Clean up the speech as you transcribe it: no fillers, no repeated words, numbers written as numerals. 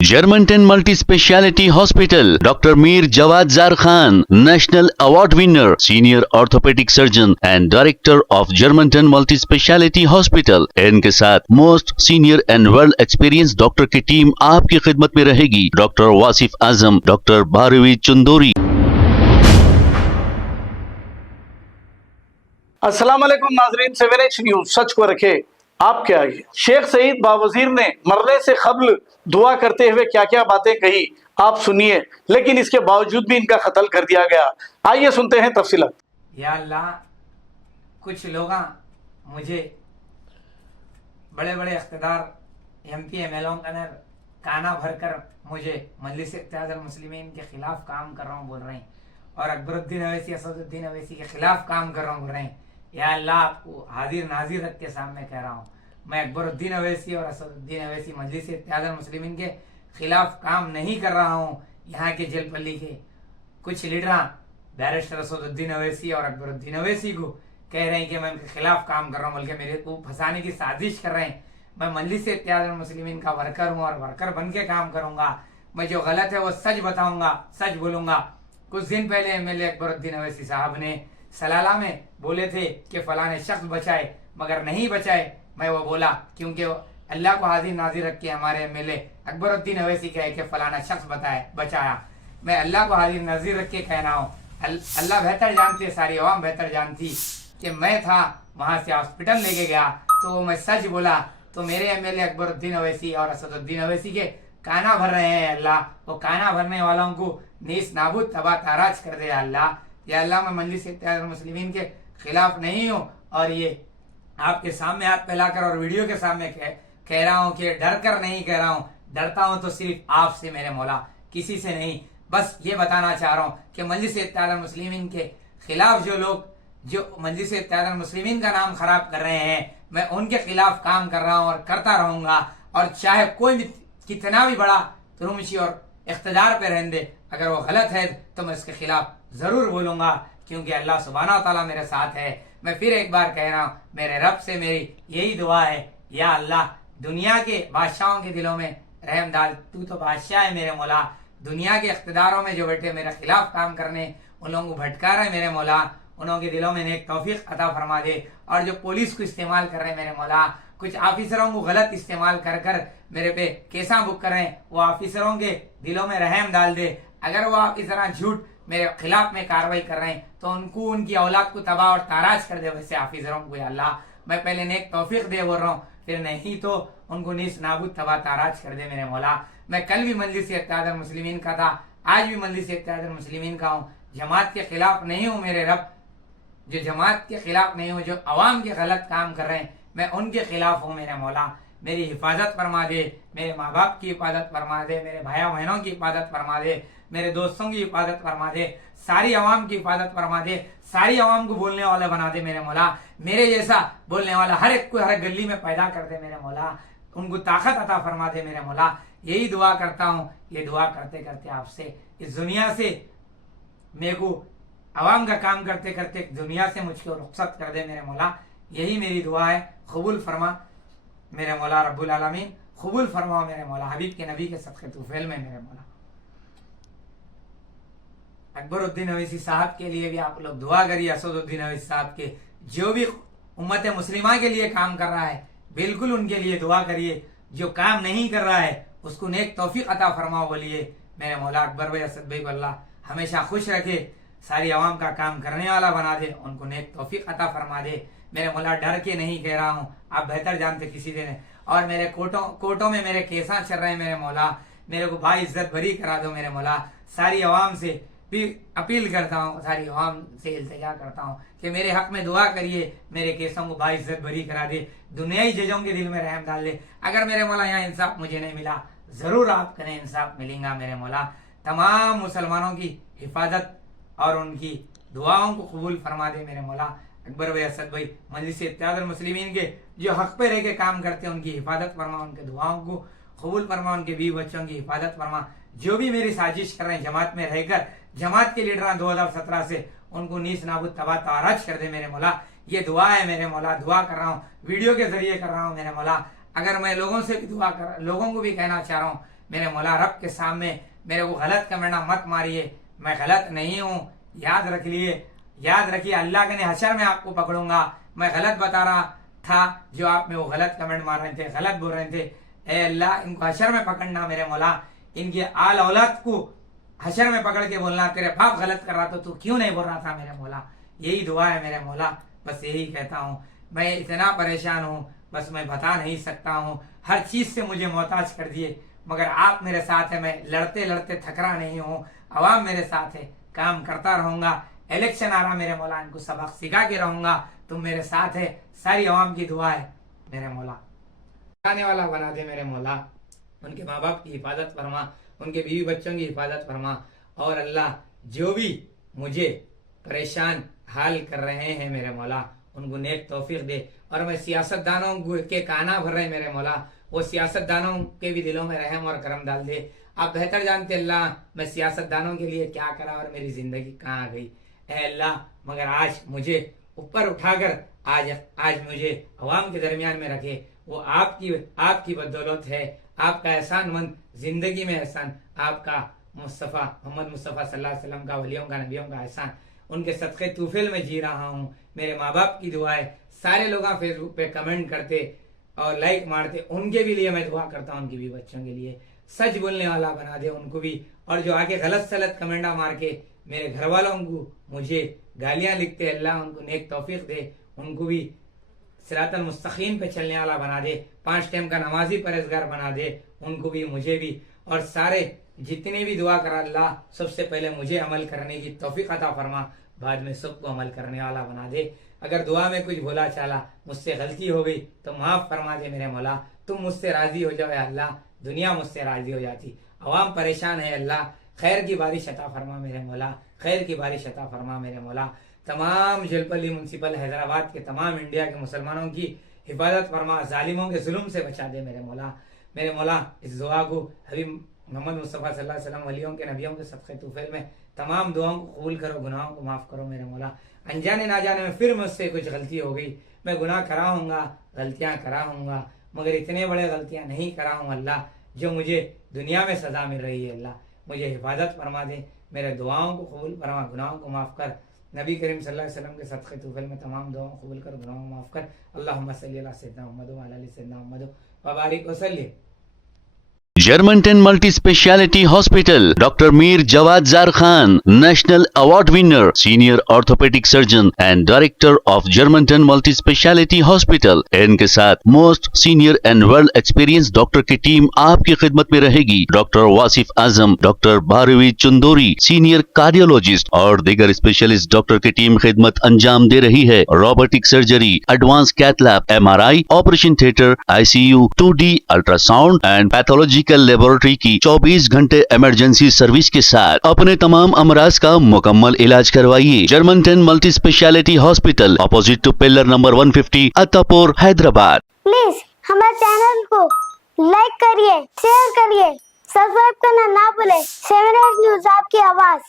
Germanton multi speciality hospital, doctor Mir Jawad Jar Khan, national award winner, senior orthopaedic surgeon and director of Germanten multi speciality hospital. इनके साथ most senior and well experience doctor की team आपकी खिदमत में रहेगी। Doctor Wasif Azam, doctor Bharvi Chandori. अस्सलाम वालेकुम नाजरीन, 7H न्यूज सच को रखे आपके आगे। शेख सईद बावजीर ने मरने से कब्ल दुआ करते हुए क्या क्या बातें कही आप सुनिए, लेकिन इसके बावजूद भी इनका कत्ल कर दिया गया। आइए सुनते हैं तफसीलात। या अल्लाह, कुछ लोग मुझे बड़े बड़े इख्तिदार MP MLOं का काना भरकर मुझे मजलिस इत्तेहादुल मुस्लिमीन के खिलाफ काम कर रहा हूँ बोल रहे हैं, और अकबरुद्दीन अवैसी, असदुद्दीन अवैसी के खिलाफ काम कर रहा हूँ बोल रहे हैं। या अल्लाह, आपको हाजिर नाजिर रख के सामने कह रहा हूँ, मैं अकबरुद्दीन अवैसी और असदुद्दीन अवैसी मजलिस इत्तेहादुल मुस्लिमीन के खिलाफ काम नहीं कर रहा हूँ। यहाँ के जेलपल्ली के कुछ लीडर बैरिस्टर असदुद्दीन अवैसी और अकबरुद्दीन अवैसी को कह रहे हैं कि मैं उनके खिलाफ काम कर रहा हूँ, बल्कि मेरे को फंसाने की साजिश कर रहे हैं। मैं मजलिस इत्तेहादुल मुस्लिमीन का वर्कर हूँ और वर्कर बन के काम करूंगा। मैं जो गलत है वो सच बताऊंगा, सच बोलूंगा। कुछ दिन पहले MLA अकबरुद्दीन अवैसी साहब ने सलाला में बोले थे कि फलाने शख्स बचाए, मगर नहीं बचाए। मैं वो बोला क्योंकि अल्लाह को हाजिर नाजिर रख के हमारे MLA अकबरुद्दीन अवैसी कहे कि फलाना शख्स बचाया। मैं अल्लाह को हाजिर नाजिर रख के कहना हूँ, अल्लाह बेहतर जानती है, सारी अवाम बेहतर जानती कि मैं था वहां से हॉस्पिटल लेके गया तो मैं सच बोला, तो मेरे MLA अकबरुद्दीन अवैसी और असदुद्दीन अवैसी के काना भर रहे हैं। अल्लाह, वो काना भरने वालों को नीस नाबूद तबाह ताराज कर दे। अल्लाह, या अल्लाह, मैं मजलिस इत्तेहादुल मुस्लिमीन के खिलाफ नहीं हूँ, और ये आपके सामने हाथ फैलाकर और वीडियो के सामने कह रहा हूँ कि डर कर नहीं कह रहा हूँ। डरता हूँ तो सिर्फ आपसे मेरे मौला, किसी से नहीं। बस ये बताना चाह रहा हूँ कि मजलिस इत्तेहादुल मुस्लिमीन के खिलाफ जो लोग जो मजलिस इत्तेहादुल मुस्लिमीन का नाम खराब कर रहे हैं, मैं उनके खिलाफ काम कर रहा हूँ और करता रहूंगा। और चाहे कोई भी कितना भी बड़ा तुरुमशी और इख्तिदार पे रहने दे, अगर वो गलत है तो मैं उसके खिलाफ जरूर बोलूंगा, क्योंकि अल्लाह सुब्हानहू व तआला मेरे साथ है। मैं फिर एक बार कह रहा हूँ, मेरे रब से मेरी यही दुआ है, या अल्लाह, दुनिया के बादशाहों के दिलों में रहम डाल, तू तो बादशाह है मेरे मौला। दुनिया के इख्तिदारों में जो बैठे मेरे खिलाफ काम करने, उन लोगों को भटका रहे मेरे मौला, उन के दिलों में नेक तौफीक अता फरमा दे। और जो पुलिस को इस्तेमाल कर रहे हैं मेरे मौला, कुछ ऑफिसरों को गलत इस्तेमाल कर कर मेरे पे केसा बुक कर रहे हैं, वो ऑफिसरों के दिलों में रहम डाल दे। अगर वो ऑफिसर झूठ मेरे खिलाफ में कार्रवाई कर रहे हैं तो उनको, उनकी औलाद को तबाह और ताराज कर दे वैसे ऑफिसरों को। या अल्लाह, मैं पहले नेक तौफीक दे बोल रहा हूँ, फिर नहीं तो उनको नीस नाबूद तबाह ताराज कर दे मेरे मौला। मैं कल भी मजलिस इत्तेहादुल मुस्लिमीन का था, आज भी मजलिस इत्तेहादुल मुस्लिमीन का हूँ। जमात के खिलाफ नहीं हूँ मेरे रब, जो जमात के खिलाफ नहीं हूँ, जो अवाम के गलत काम कर रहे हैं मैं उनके खिलाफ हूँ मेरे मौला। मेरी हिफाजत फरमा दे, मेरे माँ बाप की हिफाजत फरमा दे, मेरे भाइयों बहनों की हिफाजत फरमा दे, मेरे दोस्तों की हिफाजत फरमा दे, सारी अवाम की हिफाजत फरमा दे, सारी अवाम को बोलने वाला बना दे मेरे मौला। मेरे जैसा बोलने वाला हर एक को हर गली में पैदा कर दे मेरे मौला, उनको ताकत अता फरमा दे मेरे मौला। यही दुआ करता हूँ। ये दुआ करते करते आपसे, इस दुनिया से मेरे को अवाम का काम करते करते दुनिया से मुझको रुखसत कर दे मेरे मौला। यही मेरी दुआ है, कबूल फरमा मेरे मौला रब्बुल आलमीन, कबूल फरमाओ मेरे मौला, हबीब के नबी के सदक़े तुफैल में मेरे मौला। अकबरुद्दीन अवैसी साहब के लिए भी आप लोग दुआ करिए, असदुद्दीन अवैसी साहब के जो भी उम्मत मुस्लिमा के लिए काम कर रहा है बिल्कुल उनके लिए दुआ करिए। जो काम नहीं कर रहा है उसको नेक तौफीक अता फरमाओ बोलिए मेरे मौला। अकबर भाई, असद भाई को अल्लाह हमेशा खुश रखे, सारी अवाम का काम करने वाला बना दे, उनको नेक तौफीक अता फरमा दे मेरे मौला। डर के नहीं कह रहा हूँ, आप बेहतर जानते किसी दिन। और मेरे कोर्टों में मेरे केसा चल रहे हैं मेरे मौला, मेरे को भाई इज्जत भरी करा दो मेरे मौला। सारी अवाम से भी अपील करता हूँ, सारी अवाम से इल्तिजा करता हूँ कि मेरे हक में दुआ करिए, मेरे केसों को भाई इज्जत भरी करा दे, दुनियाई जजों के दिल में रहम डाल दे। अगर मेरे मौला यहाँ इंसाफ मुझे नहीं मिला, जरूर आप करें इंसाफ मिलेगा मेरे मौला। तमाम मुसलमानों की हिफाजत और उनकी दुआओं को कबूल फरमा दे मेरे मौला। अकबर भाई, असद भाई, मजलिस इत्तेहादुल मुस्लिमीन के जो हक पे रह के काम करते हैं उनकी हिफाजत फरमा, उनके दुआओं को कबूल फरमा, उनके बीवी बच्चों की हिफाजत फरमा। जो भी मेरी साजिश कर रहे हैं जमात में रहकर, जमात के लीडर 2017 से, उनको नीस नाबूद तबाह ताराज कर दे मेरे मौला। ये दुआ है मेरे मौला, दुआ कर रहा हूँ, वीडियो के जरिए कर रहा हूँ मेरे मौला। अगर मैं लोगों से भी लोगों को भी कहना चाह रहा हूँ मेरे मौला रब के सामने मेरे को गलत कमेंट मत मारिए, मैं गलत नहीं हूँ, याद रखिए अल्लाह के हशर में आपको पकड़ूंगा। मैं गलत बता रहा था, जो आप में वो गलत कमेंट मार रहे थे, गलत बोल रहे थे, ए अल्लाह इनको हशर में पकड़ना मेरे मौला, इनके आल औलाद को हशर में पकड़ के बोलना, तेरे बाप गलत कर रहा था तू क्यों नहीं बोल रहा था मेरे मौला। यही दुआ है मेरे मौला, बस यही कहता हूँ। मैं इतना परेशान हूँ, बस मैं बता नहीं सकता हूँ, हर चीज से मुझे मोहताज कर दिए, मगर आप मेरे साथ है, मैं लड़ते लड़ते थकरा नहीं हूँ, अवाम मेरे साथ है, काम करता रहूंगा। इलेक्शन आ रहा मेरे मौला, इनको सबक सिखा के रहूंगा, तुम मेरे साथ है, सारी अवाम की दुआ है मेरे मौला। आने वाला बना दे मेरे मौला, उनके माँ बाप की हिफाजत फरमा, उनके बीवी बच्चों की हिफाजत फरमा, और अल्लाह जो भी मुझे परेशान हाल कर रहे हैं मेरे मौला, उनको नेक तौफीक दे। और मैं सियासतदानों के काना भर रहे मेरे मौला, वो सियासतदानों के भी दिलों में रहम और करम डाल दे। आप बेहतर जानते अल्लाह, मैं सियासतदानों के लिए क्या करा और मेरी जिंदगी कहाँ गई। ऐ अल्लाह, मगर आज मुझे ऊपर उठाकर आज मुझे अवाम के दरमियान में रखे, वो आपकी बदौलत है, आपका एहसान मंद जिंदगी में एहसान, आपका मोहम्मद मुस्तफ़ा सल्लल्लाहु अलैहि वसल्लम का, वलियों का, नबियों का एहसान, उनके सदक़े तूफिल में जी रहा हूँ। मेरे माँ बाप की दुआ है, सारे लोग फेसबुक पे कमेंट करते और लाइक मारते, उनके भी लिए मैं दुआ करता हूँ, उनकी भी बच्चों के लिए सच बोलने वाला बना दे उनको भी। और जो आगे गलत सलत कमेंटा मार के मेरे घर वालों को मुझे गालियां लिखते, अल्लाह उनको नेक तौफीक दे, उनको भी सिरातल मुस्तकीम पे चलने वाला बना दे, 5 टाइम का नमाजी परहेजगार बना दे, उनको भी मुझे भी, और सारे जितने भी दुआ करा अल्लाह, सबसे पहले मुझे अमल करने की तौफीक अता फरमा, बाद में सबको अमल करने वाला बना दे। अगर दुआ में कुछ भूला चाला, मुझसे गलती हो गई तो माफ फरमा दे मेरे मौला, तुम मुझसे राजी हो जाओ अल्लाह, दुनिया मुझसे राजी हो जाती, अवाम परेशान है अल्लाह, खैर की बारिश अता फरमा मेरे मौला, खैर की बारिश अता फरमा मेरे मौला। तमाम जलपल्ली म्यूनसिपल हैदराबाद के, तमाम इंडिया के मुसलमानों की हिफाजत फरमा, जालिमों के जुल्म से बचा दे मेरे मौला। मेरे मौला इस दुआ को हबीब मोहम्मद मुस्तफ़ा सल्लल्लाहु अलैहि वसल्लम, वलियों के, नबियों के सदक़े तूफिल में तमाम दुआओं को कबूल करो, गुनाहों को माफ़ करो मेरे मौला। अनजाने ना जाने में फिर मुझसे कुछ गलती हो गई, मैं गुनाह करा हूँगा, गलतियाँ करा हूँगा, मगर इतने बड़े गलतियाँ नहीं करा हूँ अल्लाह, जो मुझे दुनिया में सज़ा मिल रही है अल्लाह, मुझे हिफाजत फरमा दे, मेरे दुआओं को कबूल फरमा, गुनाहों को माफ़ कर, नबी करीम सल्लल्लाहु अलैहि वसल्लम के सदक़े तूफिल में तमाम दुआओं को कबूल कर, गुनाहों को माफ़ कर। अल्लाहुम्मा सल्ली अला सय्यिदना मुहम्मद व अला आलि सय्यिदना मुहम्मद व बारिक वसल्लिम। Germantown Multi Speciality Hospital, Dr. Mir Jawad Zar Khan, National Award winner, Senior Orthopedic Surgeon and Director of Germantown Multi Speciality Hospital। इनके साथ most senior and world experience doctor की टीम आपकी खिदमत में रहेगी। Doctor Wasif Azam, doctor Bharvi Chandori, senior cardiologist और दीगर specialist doctor की टीम खिदमत अंजाम दे रही है। Robotic surgery, advance cath lab, MRI, operation theatre, ICU, 2D ultrasound and pathological laboratory की 24 घंटे इमरजेंसी सर्विस के साथ अपने तमाम अमराज का मुकम्मल इलाज करवाइए। Germanten multi speciality hospital, opposite to pillar number 150, Attapur, Hyderabad. Please हमारे चैनल को लाइक करिए, शेयर करिए, सब्सक्राइब करना ना भूले। 7 न्यूज़ आपकी आवाज।